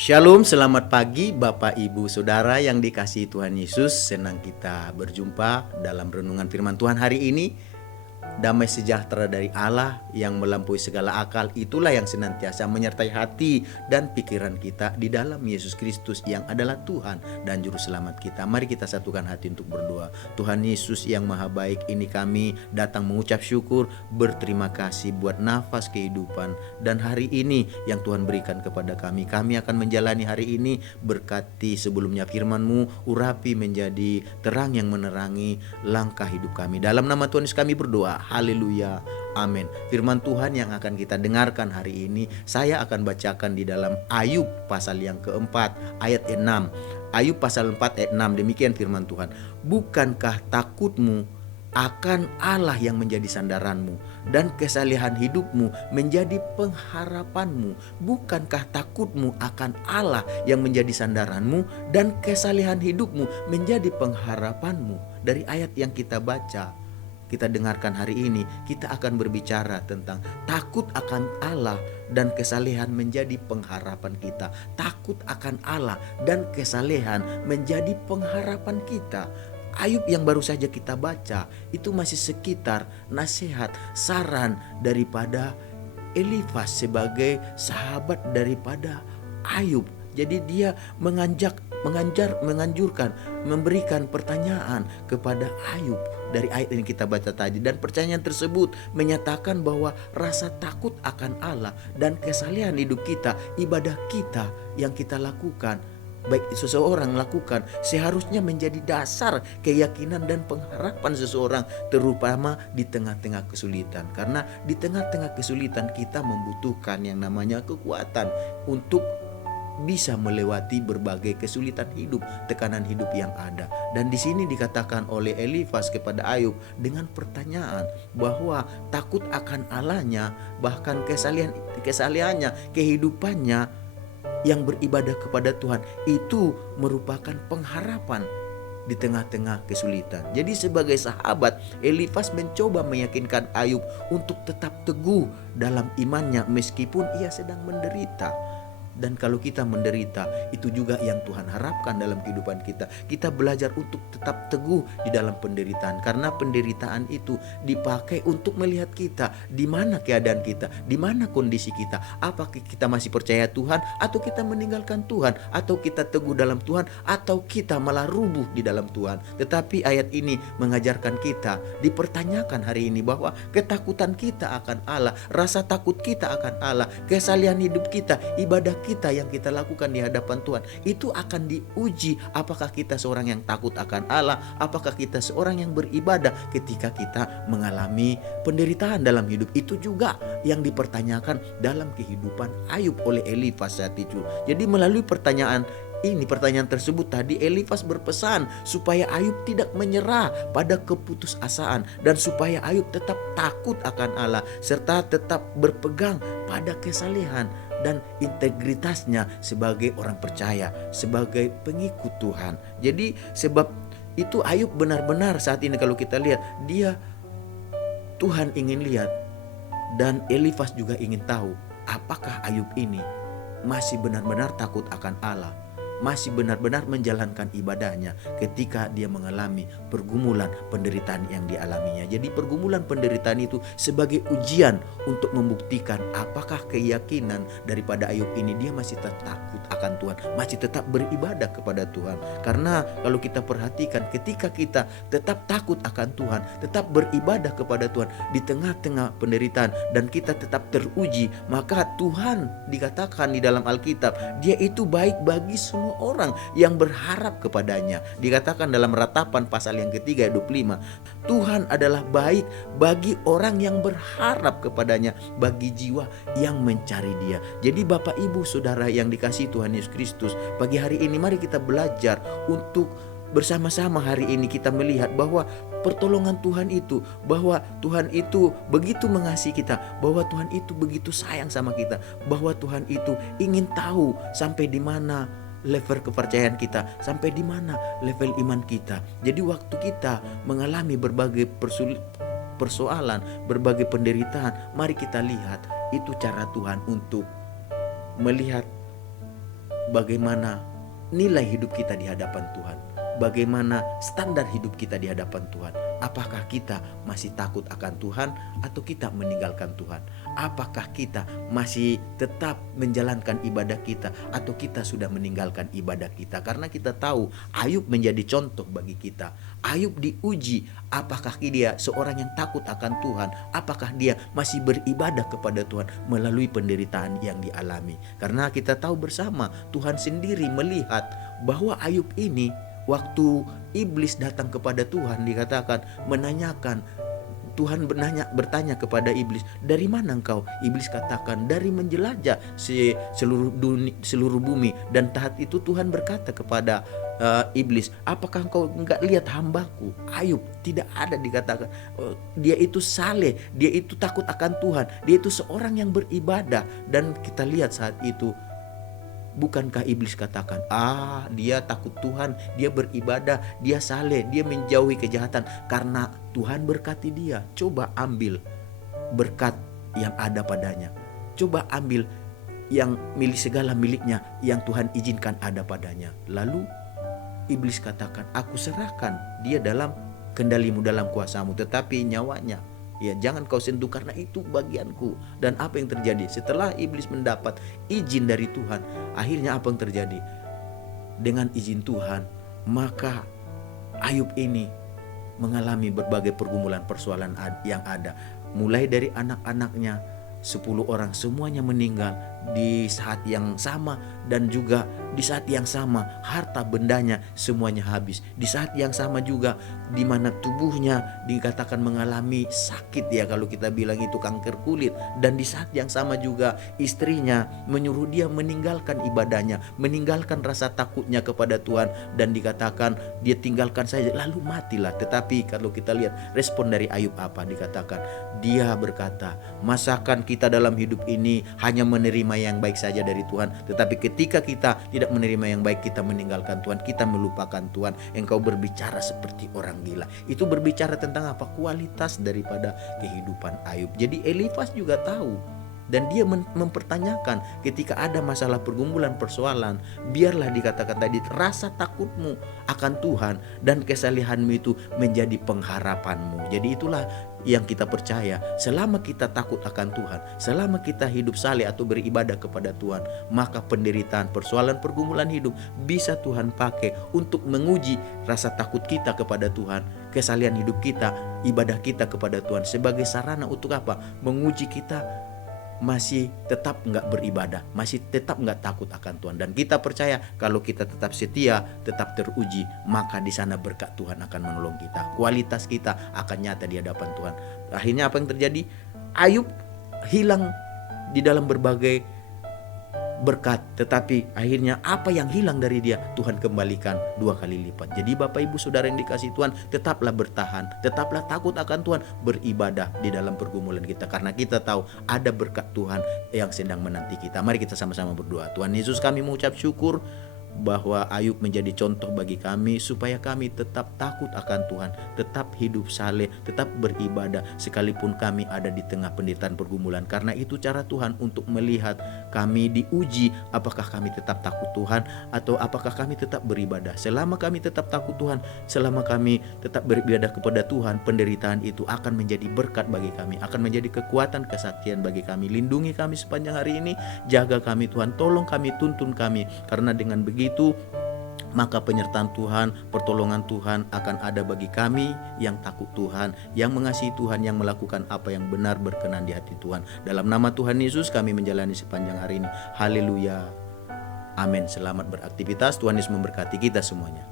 Shalom, selamat pagi Bapak Ibu Saudara yang dikasihi Tuhan Yesus. Senang kita berjumpa dalam renungan firman Tuhan hari ini. Damai sejahtera dari Allah yang melampaui segala akal, itulah yang senantiasa menyertai hati dan pikiran kita di dalam Yesus Kristus yang adalah Tuhan dan Juru Selamat kita. Mari kita satukan hati untuk berdoa. Tuhan Yesus yang maha baik, ini kami datang mengucap syukur, berterima kasih buat nafas kehidupan dan hari ini yang Tuhan berikan kepada kami. Kami akan menjalani hari ini, berkati sebelumnya firman-Mu, urapi menjadi terang yang menerangi langkah hidup kami. Dalam nama Tuhan Yesus kami berdoa. Haleluya, amin. Firman Tuhan yang akan kita dengarkan hari ini, saya akan bacakan di dalam Ayub pasal yang keempat ayat 6. Ayub pasal 4 ayat 6, demikian firman Tuhan. Bukankah takutmu akan Allah yang menjadi sandaranmu dan kesalehan hidupmu menjadi pengharapanmu? Bukankah takutmu akan Allah yang menjadi sandaranmu dan kesalehan hidupmu menjadi pengharapanmu? Dari ayat yang kita baca, kita dengarkan hari ini, kita akan berbicara tentang takut akan Allah dan kesalehan menjadi pengharapan kita. Takut akan Allah dan kesalehan menjadi pengharapan kita. Ayub yang baru saja kita baca itu masih sekitar nasihat, saran daripada Elifas sebagai sahabat daripada Ayub. Jadi dia menganjurkan, memberikan pertanyaan kepada Ayub dari ayat yang kita baca tadi. Dan pertanyaan tersebut menyatakan bahwa rasa takut akan Allah dan kesalehan hidup kita, ibadah kita yang kita lakukan, baik seseorang lakukan, seharusnya menjadi dasar keyakinan dan pengharapan seseorang, terutama di tengah-tengah kesulitan. Karena di tengah-tengah kesulitan kita membutuhkan yang namanya kekuatan untuk bisa melewati berbagai kesulitan hidup, tekanan hidup yang ada. Dan di sini dikatakan oleh Elifas kepada Ayub dengan pertanyaan bahwa takut akan Allahnya, bahkan kesalehannya, kehidupannya yang beribadah kepada Tuhan itu merupakan pengharapan di tengah-tengah kesulitan. Jadi sebagai sahabat, Elifas mencoba meyakinkan Ayub untuk tetap teguh dalam imannya meskipun ia sedang menderita. Dan kalau kita menderita, itu juga yang Tuhan harapkan dalam kehidupan kita. Kita belajar untuk tetap teguh di dalam penderitaan. Karena penderitaan itu dipakai untuk melihat kita, di mana keadaan kita, di mana kondisi kita. Apakah kita masih percaya Tuhan, atau kita meninggalkan Tuhan, atau kita teguh dalam Tuhan, atau kita malah rubuh di dalam Tuhan. Tetapi ayat ini mengajarkan kita, dipertanyakan hari ini bahwa ketakutan kita akan Allah, rasa takut kita akan Allah, kesalehan hidup kita, ibadah kita yang kita lakukan di hadapan Tuhan itu akan diuji. Apakah kita seorang yang takut akan Allah? Apakah kita seorang yang beribadah ketika kita mengalami penderitaan dalam hidup? Itu juga yang dipertanyakan dalam kehidupan Ayub oleh Elifas saat itu. Jadi melalui pertanyaan tersebut tadi, Elifas berpesan supaya Ayub tidak menyerah pada keputusasaan dan supaya Ayub tetap takut akan Allah serta tetap berpegang pada kesalehan dan integritasnya sebagai orang percaya, sebagai pengikut Tuhan. Jadi sebab itu Ayub benar-benar saat ini kalau kita lihat, dia Tuhan ingin lihat dan Elifas juga ingin tahu apakah Ayub ini masih benar-benar takut akan Allah, masih benar-benar menjalankan ibadahnya ketika dia mengalami pergumulan penderitaan yang dialaminya. Jadi pergumulan penderitaan itu sebagai ujian untuk membuktikan apakah keyakinan daripada Ayub ini dia masih tetap takut akan Tuhan, masih tetap beribadah kepada Tuhan. Karena kalau kita perhatikan, ketika kita tetap takut akan Tuhan, tetap beribadah kepada Tuhan di tengah-tengah penderitaan dan kita tetap teruji, maka Tuhan dikatakan di dalam Alkitab, dia itu baik bagi semua orang yang berharap kepadanya. Dikatakan dalam Ratapan pasal yang ketiga 25, Tuhan adalah baik bagi orang yang berharap kepadanya, bagi jiwa yang mencari Dia. Jadi Bapak Ibu Saudara yang dikasihi Tuhan Yesus Kristus, pagi hari ini mari kita belajar untuk bersama-sama hari ini kita melihat bahwa pertolongan Tuhan itu, bahwa Tuhan itu begitu mengasihi kita, bahwa Tuhan itu begitu sayang sama kita, bahwa Tuhan itu ingin tahu sampai di mana level kepercayaan kita, sampai di mana level iman kita. Jadi waktu kita mengalami berbagai persoalan, berbagai penderitaan, mari kita lihat itu cara Tuhan untuk melihat bagaimana nilai hidup kita di hadapan Tuhan. Bagaimana standar hidup kita di hadapan Tuhan. Apakah kita masih takut akan Tuhan atau kita meninggalkan Tuhan? Apakah kita masih tetap menjalankan ibadah kita atau kita sudah meninggalkan ibadah kita? Karena kita tahu Ayub menjadi contoh bagi kita. Ayub diuji, apakah dia seorang yang takut akan Tuhan? Apakah dia masih beribadah kepada Tuhan melalui penderitaan yang dialami? Karena kita tahu bersama, Tuhan sendiri melihat bahwa Ayub ini, waktu iblis datang kepada Tuhan, dikatakan menanyakan, Tuhan bertanya kepada iblis, dari mana engkau? Iblis katakan, dari menjelajah seluruh bumi. Dan saat itu Tuhan berkata kepada iblis, apakah engkau enggak lihat hambaku Ayub? Tidak ada dikatakan dia itu saleh, dia itu takut akan Tuhan, dia itu seorang yang beribadah. Dan kita lihat saat itu, bukankah iblis katakan, dia takut Tuhan, dia beribadah, dia saleh, dia menjauhi kejahatan karena Tuhan berkati dia. Coba ambil berkat yang ada padanya. Coba ambil yang milik segala miliknya yang Tuhan izinkan ada padanya. Lalu iblis katakan, aku serahkan dia dalam kendalimu, dalam kuasamu, tetapi nyawanya jangan kau sentuh karena itu bagianku. Dan apa yang terjadi? Setelah iblis mendapat izin dari Tuhan, akhirnya apa yang terjadi? Dengan izin Tuhan, maka Ayub ini mengalami berbagai pergumulan persoalan yang ada. Mulai dari anak-anaknya, 10 orang semuanya meninggal di saat yang sama, dan juga di saat yang sama harta bendanya semuanya habis. Di saat yang sama juga di mana tubuhnya dikatakan mengalami sakit, kalau kita bilang itu kanker kulit. Dan di saat yang sama juga istrinya menyuruh dia meninggalkan ibadahnya, meninggalkan rasa takutnya kepada Tuhan, dan dikatakan dia tinggalkan saja lalu matilah. Tetapi kalau kita lihat respon dari Ayub apa? Dikatakan dia berkata, masakan kita dalam hidup ini hanya menerima yang baik saja dari Tuhan, tetapi ketika kita tidak menerima yang baik, kita meninggalkan Tuhan, kita melupakan Tuhan. Engkau berbicara seperti orang gila. Itu berbicara tentang apa? Kualitas daripada kehidupan Ayub. Jadi Elifas juga tahu, dan dia mempertanyakan ketika ada masalah pergumulan persoalan, biarlah dikatakan tadi, rasa takutmu akan Tuhan dan kesalehanmu itu menjadi pengharapanmu. Jadi itulah yang kita percaya, selama kita takut akan Tuhan, selama kita hidup saleh atau beribadah kepada Tuhan, maka penderitaan, persoalan, pergumulan hidup bisa Tuhan pakai untuk menguji rasa takut kita kepada Tuhan, kesalehan hidup kita, ibadah kita kepada Tuhan, sebagai sarana untuk apa? Menguji kita masih tetap enggak beribadah, masih tetap enggak takut akan Tuhan. Dan kita percaya kalau kita tetap setia, tetap teruji, maka di sana berkat Tuhan akan menolong kita. Kualitas kita akan nyata di hadapan Tuhan. Akhirnya apa yang terjadi? Ayub hilang di dalam berbagai berkat, tetapi akhirnya apa yang hilang dari dia Tuhan kembalikan 2 kali lipat. Jadi Bapak Ibu Saudara yang dikasihi Tuhan, tetaplah bertahan, tetaplah takut akan Tuhan, beribadah di dalam pergumulan kita, karena kita tahu ada berkat Tuhan yang sedang menanti kita. Mari kita sama-sama berdoa. Tuhan Yesus, kami mengucap syukur bahwa Ayub menjadi contoh bagi kami, supaya kami tetap takut akan Tuhan, tetap hidup saleh, tetap beribadah sekalipun kami ada di tengah penderitaan pergumulan. Karena itu cara Tuhan untuk melihat kami diuji, apakah kami tetap takut Tuhan atau apakah kami tetap beribadah. Selama kami tetap takut Tuhan, selama kami tetap beribadah kepada Tuhan, penderitaan itu akan menjadi berkat bagi kami, akan menjadi kekuatan, kesaktian bagi kami. Lindungi kami sepanjang hari ini, jaga kami Tuhan, tolong kami, tuntun kami, karena dengan begitu maka penyertaan Tuhan, pertolongan Tuhan akan ada bagi kami yang takut Tuhan, yang mengasihi Tuhan, yang melakukan apa yang benar berkenan di hati Tuhan. Dalam nama Tuhan Yesus kami menjalani sepanjang hari ini. Haleluya. Amin. Selamat beraktivitas. Tuhan Yesus memberkati kita semuanya.